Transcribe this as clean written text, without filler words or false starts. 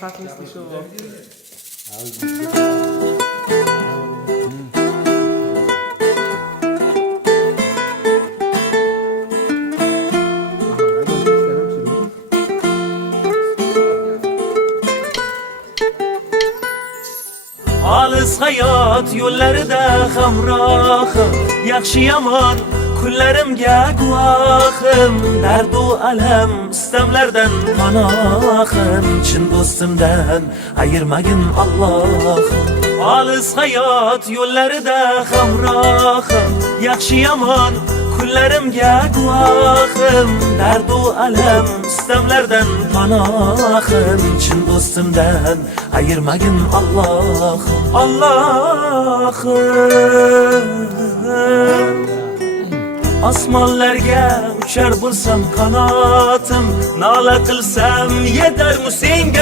Fatmisli shu. Olis hayot yo'llarida hamrohim, yaxshi yomon kunlarimga guvohim, dardu alam istamlardan panohim, chin do'stimdan ayirmagin Allohim. Olis hayot yo'llarida hamrohim, yaxshi yomon kunlarimga guvohim, dardu alam istamlardan panohim, chin do'stimdan ayirmagin Allohim. Allohim, osmonlarga uchar bo'lsam qanotim, nola qilsam yetarmi senga